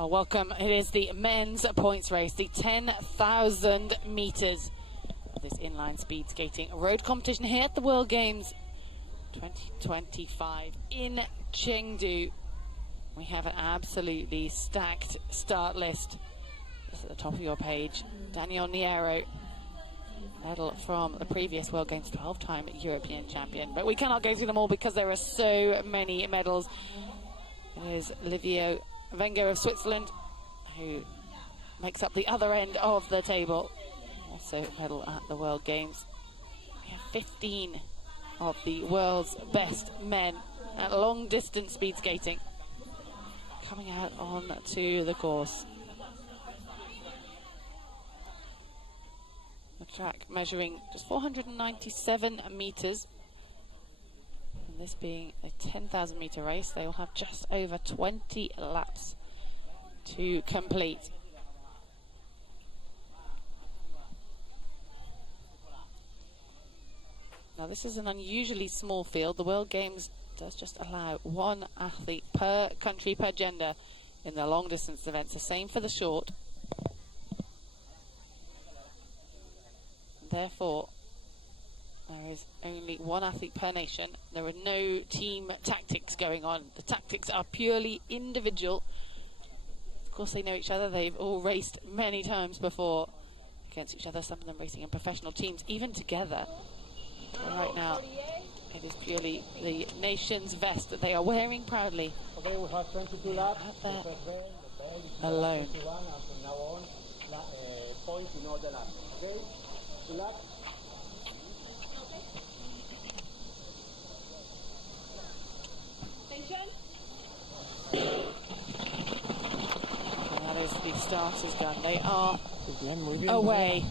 Well, welcome. It is the men's points race, the 10,000 meters of this inline speed skating road competition here at the World Games 2025 in Chengdu. We have an absolutely stacked start list. Just at the top of your page, Daniel Niero, medal from the previous World Games, 12-time European champion. But we cannot go through them all because there are so many medals. There's Livio WENGER of Switzerland, who makes up the other end of the table. Also medal at the World Games. We have 15 of the world's best men at long distance speed skating coming out on to the course. The track measuring just 497 meters. And this being a 10,000 meter race, they will have just over 20 laps to complete. Now this is an unusually small field. The World Games does just allow one athlete per country, per gender in the long distance events. The same for the short. Therefore, there is only one athlete per nation. There are no team tactics going on. The tactics are purely individual. Of course, they know each other. They've all raced many times before against each other, some of them racing in professional teams, even together. But right now, it is purely the nation's vest that they are wearing proudly. Okay, we have 22 laps. Alone. Point in all the laps. Okay? 2 laps. And that is the starter's gun. They are away.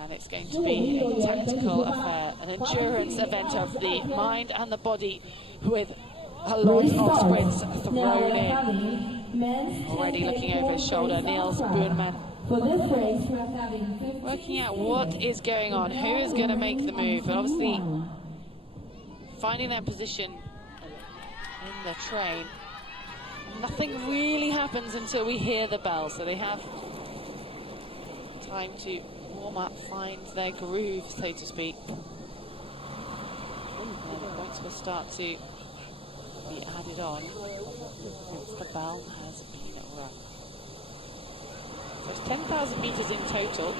And it's going to be a tactical affair, an endurance event of the mind and the body, with a lot of sprints thrown in. Already looking over his shoulder, Nils BUHNEMANN working out what is going on, who is going to make the move, and obviously finding their position in the train. Nothing really happens until we hear the bell, so they have time to warm up, find their groove, so to speak. And the points will start to be added on once the bell has been rung. So it's 10,000 meters in total,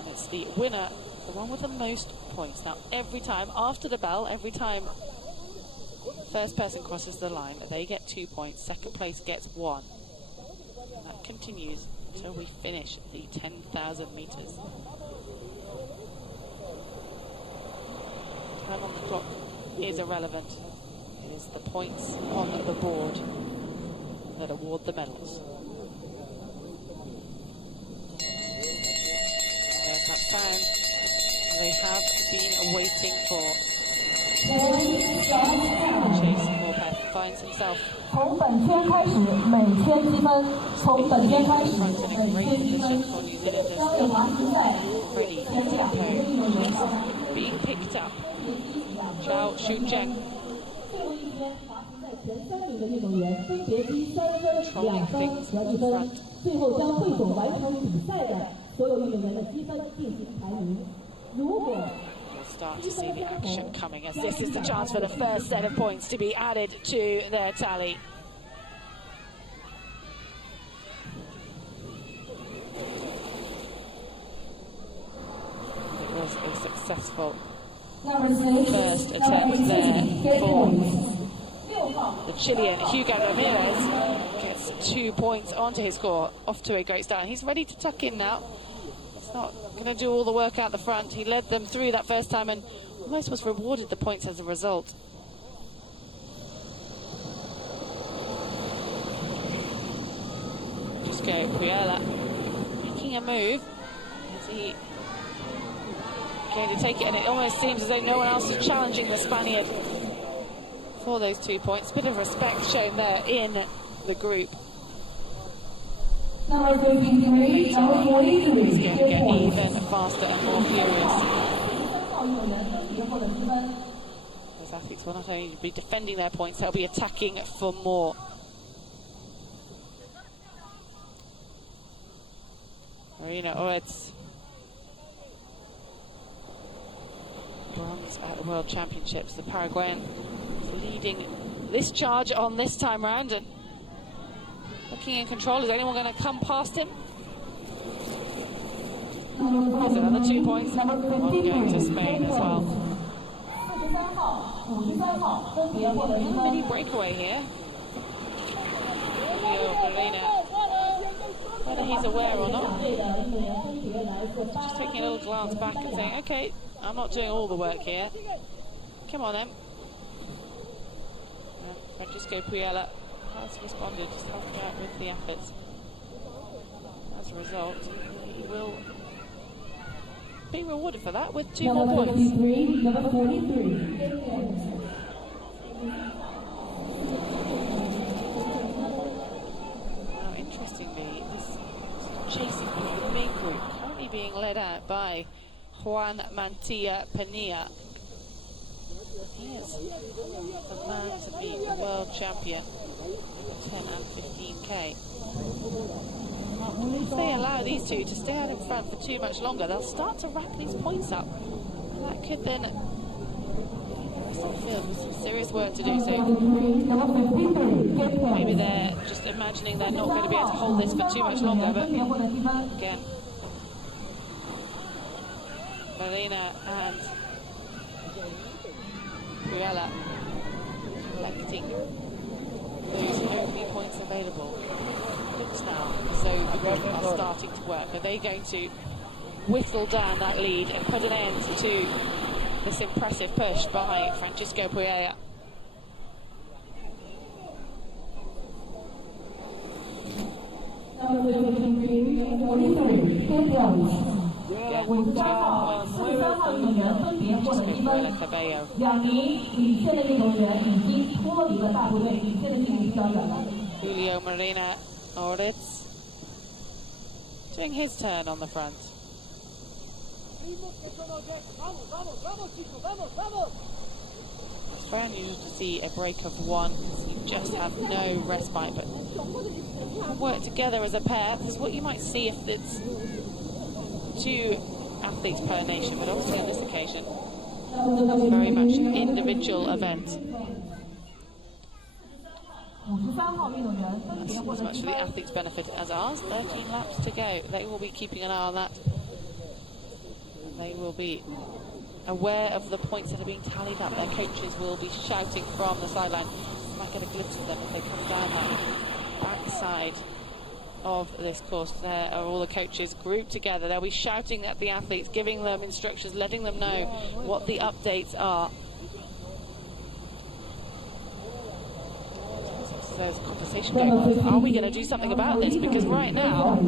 and it's the winner, the one with the most points. Now, every time after the bell, every time first person crosses the line, they get 2 points, second place gets 1. And that continues until we finish the 10,000 meters. Time on the clock is irrelevant. It is the points on the board that award the medals. And there's that sound they have been waiting for. Chase Morpeth finds himself 从本圈开始，每圈积分。从本圈开始，每圈积分。交易环比赛，前两名运动员 being picked up. Chao Tsu-Cheng. 最后一圈，滑行在前3名的运动员分别积3分、2分和1分，最后将汇总完成比赛的所有运动员的积分进行排名。如果 Start to see the action coming, as this is the chance for the first set of points to be added to their tally. It was a successful first attempt there for the Chilean. Hugo Ramirez gets 2 points onto his score, off to a great start. He's ready to tuck in now. He's not going to do all the work out the front. He led them through that first time and almost was rewarded the points as a result. Just go, PEULA making a move. Is he going to take it? And it almost seems as though no one else is challenging the Spaniard for those 2 points. Bit of respect shown there in the group. Number 33, number 43. He's going to get even faster and more furious. Those athletes will not only be defending their points, they'll be attacking for more. MIRENA ORTIZ. Bronze at the World Championships. The Paraguayan is leading this charge on this time round and looking in control. Is anyone going to come past him? There's another 2 points. One going to Spain as well. Mini breakaway here. Julio MIRENA, whether he's aware or not, just taking a little glance back and saying, okay, I'm not doing all the work here. Come on then. Francisco PEULA has responded, just helping out with the efforts. As a result, he will be rewarded for that with 2 more points. Number 43. Now, interestingly, this chasing group, the main group, currently being led out by Juan Mantilla Pinilla. Yes, the man to beat the world champion, 10 and 15K. If they allow these two to stay out in front for too much longer, they'll start to wrap these points up. And that could then field with some serious work to do. So maybe they're just imagining they're not going to be able to hold this for too much longer. But again, MIRENA and PEULA collecting those only points available. Looks now as though the group are starting to work. Are they going to whittle down that lead and put an end to this impressive push by Francisco PEULA? Julio MIRENA ORTIZ doing his turn on the front. It's very unusual to see a break of 1 because you just have no respite, but work together as a pair. This is what you might see if it's 2 athletes per nation, but also on this occasion, it's very much an individual event. As much for the athletes' benefit as ours. 13 laps to go. They will be keeping an eye on that. They will be aware of the points that are being tallied up. Their coaches will be shouting from the sideline. You might get a glimpse of them if they come down that backside of this course. There are all the coaches grouped together. They'll be shouting at the athletes, giving them instructions, letting them know what the updates are. There's a conversation going on. Are we going to do something about this? Because right now,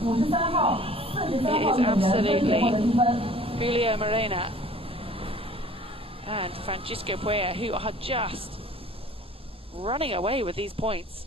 it is absolutely Julio MIRENA and Francisco PEULA who are just running away with these points.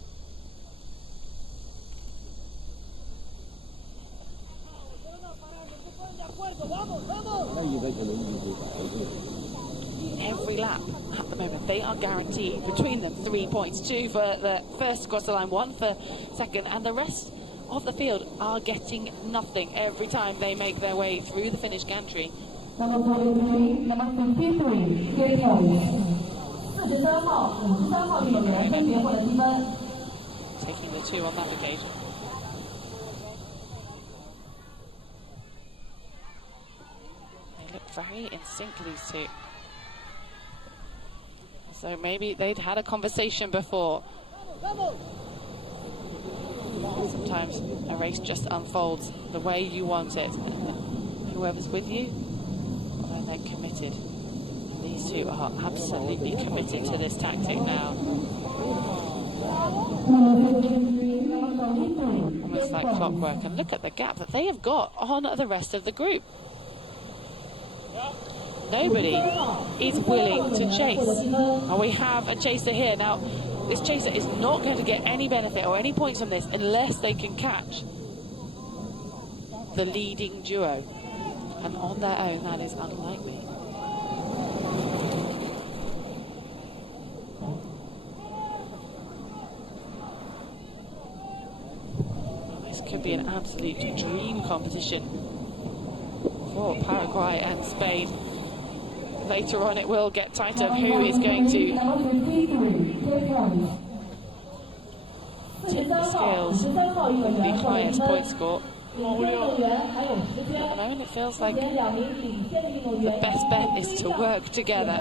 Every lap at the moment, they are guaranteed between them 3 points, 2 for the first across the line, 1 for second, and the rest of the field are getting nothing every time they make their way through the finish gantry. Number 53, taking the 2 on that occasion. They look very in sync, these 2. So maybe they'd had a conversation before. Sometimes a race just unfolds the way you want it. And whoever's with you, well, they're committed. And these 2 are absolutely committed to this tactic now. Almost like clockwork. And look at the gap that they have got on the rest of the group. Nobody is willing to chase. And we have a chaser here. Now, this chaser is not going to get any benefit or any points from this unless they can catch the leading duo. And on their own, that is unlikely. This could could be an absolute dream competition for Paraguay and Spain. Later on, it will get tighter of who is going to tip the scales with the highest point score. At the moment, it feels like the best bet is to work together.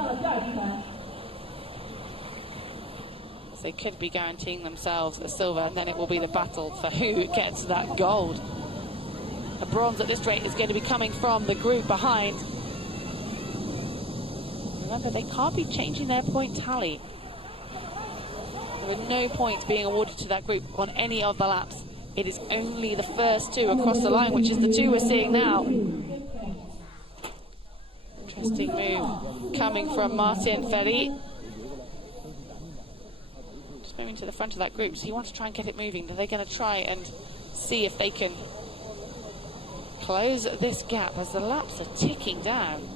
They could be guaranteeing themselves a silver, and then it will be the battle for who gets that gold. A bronze at this rate is going to be coming from the group behind. Remember, they can't be changing their point tally. There are no points being awarded to that group on any of the laps. It is only the first two across the line, which is the two we're seeing now. Interesting move coming from Martin FERRIE. Just moving to the front of that group, so you want to try and get it moving. Are they going to try and see if they can close this gap as the laps are ticking down?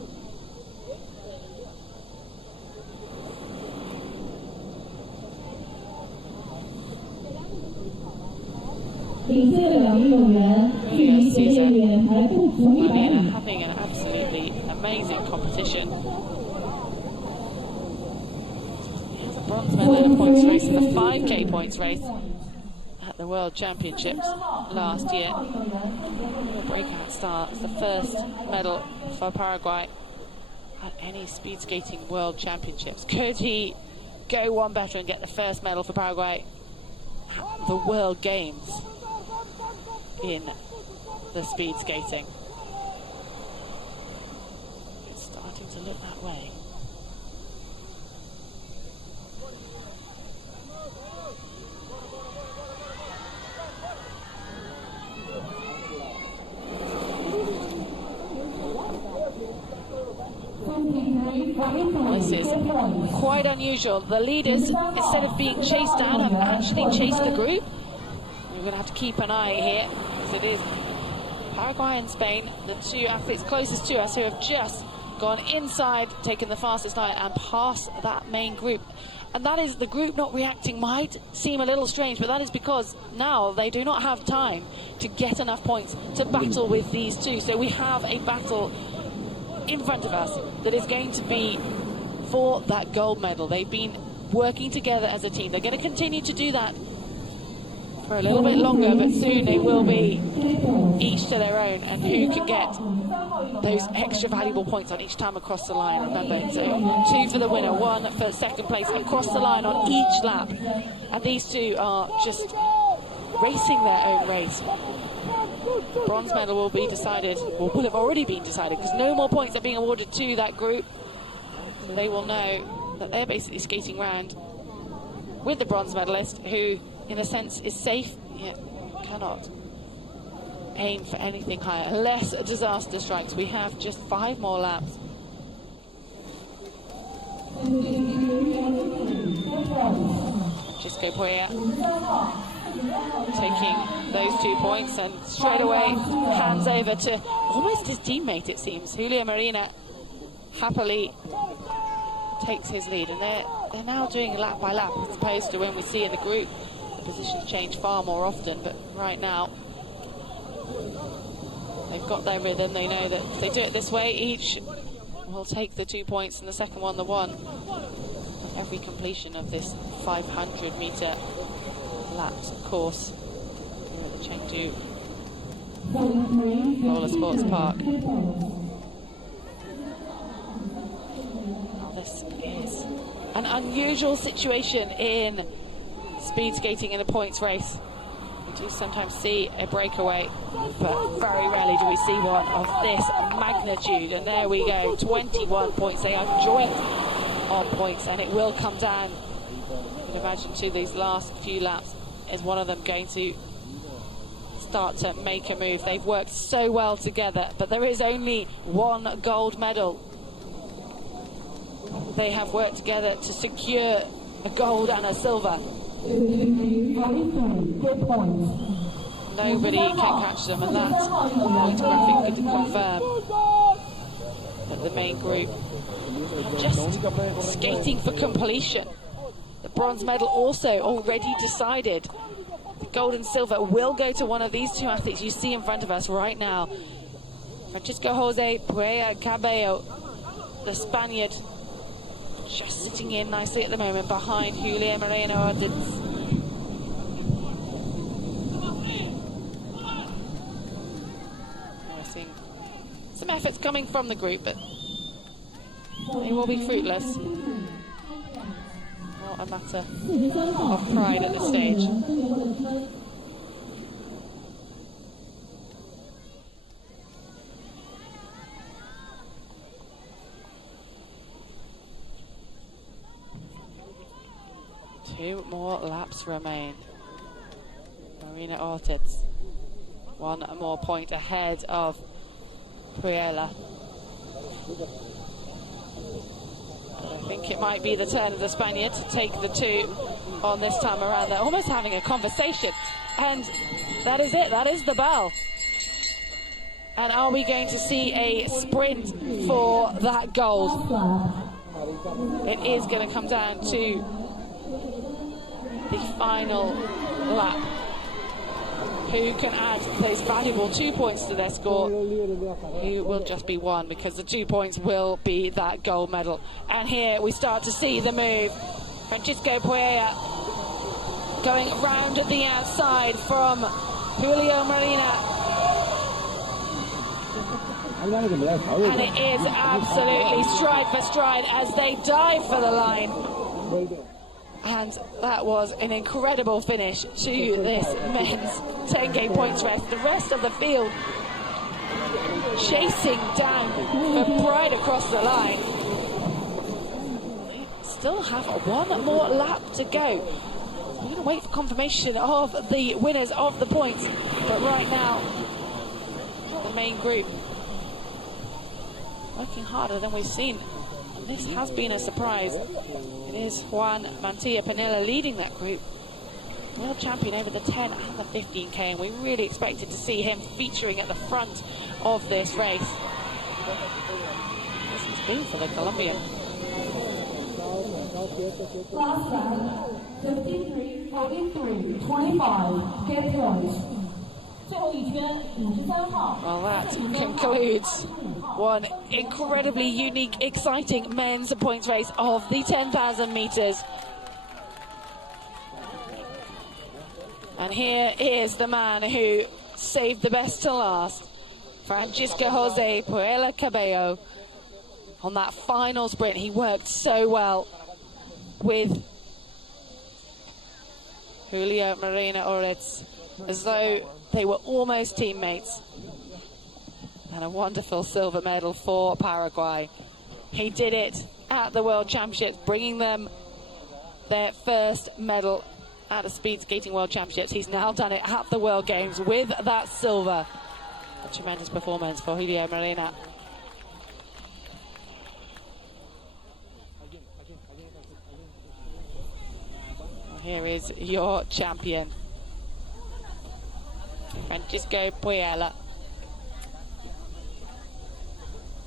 Cesar, MIRENA having an absolutely amazing competition. He has a bronze medal in a points race, in the 5K points race at the World Championships last year. A breakout start. It's the first medal for Paraguay at any speed skating World Championships. Could he go one better and get the first medal for Paraguay at the World Games in the speed skating? It's starting to look that way. This is quite unusual. The leaders, instead of being chased down, have actually chased the group. We're going to have to keep an eye here, as it is Paraguay and Spain, the two athletes closest to us, who have just gone inside, taken the fastest line and past that main group. And that is, the group not reacting might seem a little strange, but that is because now they do not have time to get enough points to battle with these two. So we have a battle in front of us that is going to be for that gold medal. They've been working together as a team. They're going to continue to do that for a little bit longer, but soon they will be each to their own, and who can get those extra valuable points on each time across the line. Remember, it's 2 for the winner, 1 for second place across the line on each lap, and these two are just racing their own race. Bronze medal will be decided, or will have already been decided, because no more points are being awarded to that group. So they will know that they're basically skating round with the bronze medalist, who in a sense is safe, yet cannot aim for anything higher unless a disaster strikes. We have just 5 more laps. Francisco Puella taking those 2 points, and straight away hands over to almost his teammate, it seems. Julio MIRENA happily takes his lead, and they're now doing lap by lap, as opposed to when we see in the group the positions change far more often. But right now they've got their rhythm. They know that if they do it this way, each will take the 2 points, and the second one the 1 at every completion of this 500-meter laps course here at the Chengdu Roller Sports Park. Now, this is an unusual situation in speed skating in a points race. We do sometimes see a breakaway, but very rarely do we see one of this magnitude. And there we go, 21 points. They are joint on points, and it will come down, you can imagine, to these last few laps. Is one of them going to start to make a move? They've worked so well together, but there is only 1 gold medal. They have worked together to secure a gold and a silver. Nobody can catch them, and that's point graphic to confirm that the main group are just skating for completion. The bronze medal also already decided. The gold and silver will go to one of these two athletes you see in front of us right now. Francisco Jose Puella Cabello, the Spaniard, just sitting in nicely at the moment behind Julio Moreno ORTIZ. We're seeing some efforts coming from the group, but they will be fruitless. Not a matter of pride at this stage. Two more laps remain. MIRENA ORTIZ, one more point ahead of Puella. I think it might be the turn of the Spaniard to take the two on this time around. They're almost having a conversation, and that is it. That is the bell. And are we going to see a sprint for that gold? It is going to come down to the final lap. Who can add those valuable 2 points to their score? Who will just be one, because the 2 points will be that gold medal. And here we start to see the move. Francisco Puella going round at the outside from Julio Moreno. And it is absolutely stride for stride as they dive for the line. And that was an incredible finish to this men's 10K points race. The rest of the field chasing down for pride across the line. They still have one more lap to go. We're going to wait for confirmation of the winners of the points. But right now, the main group working harder than we've seen. This has been a surprise. It is Juan Mantilla Pinilla leading that group. World champion over the 10 and the 15K, and we really expected to see him featuring at the front of this race. This has been for the Colombian. Last round, 53, 43, 25, get points. Well, that concludes one incredibly unique, exciting men's points race of the 10,000 meters. And here is the man who saved the best to last, Francisco Jose Puella Cabello. On that final sprint, he worked so well with Julio Moreno ORTIZ, as though they were almost teammates. And a wonderful silver medal for Paraguay. He did it at the World Championships, bringing them their first medal at the Speed Skating World Championships. He's now done it at the World Games with that silver. A tremendous performance for Julio Moreno. Here is your champion, Francisco Puella.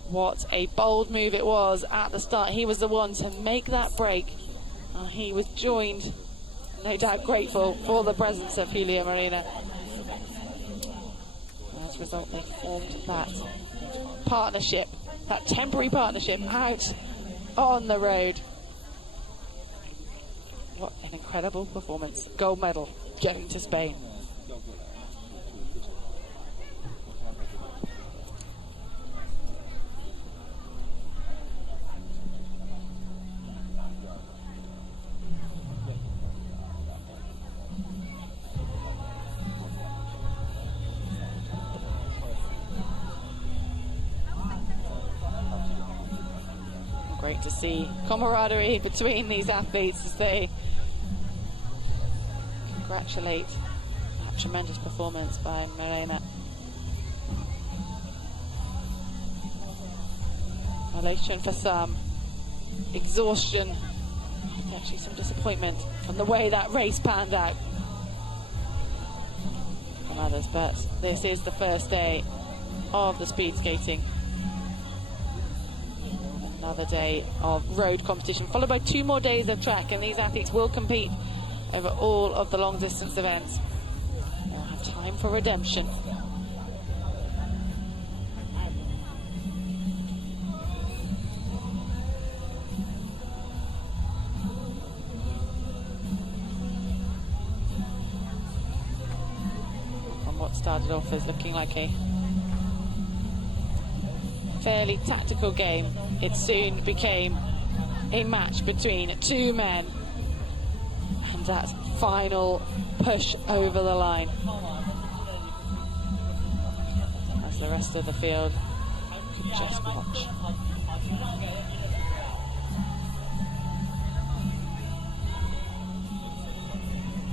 What a bold move it was at the start. He was the one to make that break. He was joined, no doubt grateful for the presence of Julio Moreno. As a result, they formed that partnership, that temporary partnership out on the road. What an incredible performance. Gold medal going to Spain. Great to see camaraderie between these athletes as they congratulate that tremendous performance by MIRENA. Elation for some, exhaustion, actually some disappointment from the way that race panned out from others, but this is the first day of the speed skating. Another day of road competition, followed by 2 more days of track, and these athletes will compete over all of the long distance events. Time for redemption. And what started off as looking like a fairly tactical game, it soon became a match between two men. And that final push over the line, as the rest of the field could just watch.